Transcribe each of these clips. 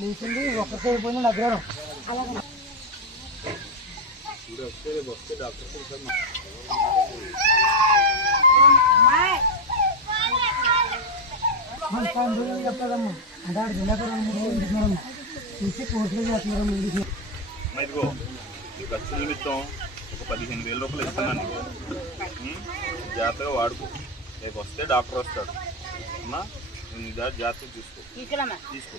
కూర్చుంది ఒక్కటే అయిపోయింది అగ్రహం చెప్తాదమ్మా అంటే ఆడ జిల్లా చూసి కోర్సులు చేస్తున్నారు. ఇదిగో ఈ ఖర్చు నిమిత్తం ఒక 15,000 రూపాయలు ఇస్తున్నాను నీకు. జాగ్రత్తగా వాడుకో. రేపు వస్తే డాక్టర్ వస్తాడు అమ్మా. నీ జాగ్రత్తగా తీసుకో తీసుకో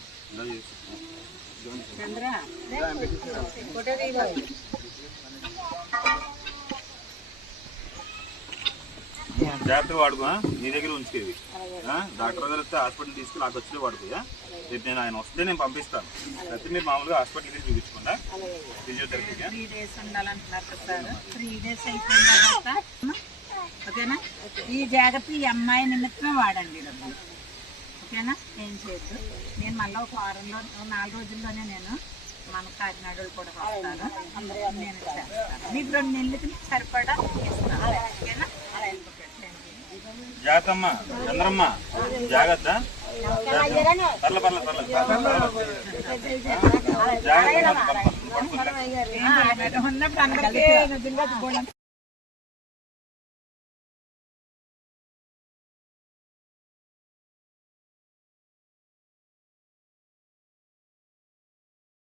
జాగ్రత్తగా వాడుకో. నీ దగ్గర ఉంచుకేవి. డాక్టర్ దగ్గర వస్తే హాస్పిటల్ తీసుకుని నాకు వచ్చి వాడుకోయా. రేపు నేను ఆయన వస్తే నేను పంపిస్తాను. అయితే మీరు మామూలుగా హాస్పిటల్ దగ్గర చూపించుకోండి. ఫిజియోథెరపీకి 3 days ఉండాలంటున్నారు సార్. 3 days అయిపోయిన తర్వాత ఓకేనా. ఈ జాగ్రత్త ఈ అమ్మాయి నిమిత్తం వాడండి డబ్బులు. ఓకేనా. ఏం చేయొద్దు. నేను మళ్ళీ ఒక వారంలో 4 రోజుల్లోనే నేను మన కాకినాడలు కూడా వస్తాను. నేను చేస్తాను. మీకు 2 నెలలకి సరిపడా ఇస్తాను. ఓకేనా. జాగ్రత్త అమ్మా. చంద్రమ్మ జాగ్రత్త. పర్ల పర్ల పర్ల జాగ్రత్త. ఉన్నప్పుడు అందరికీ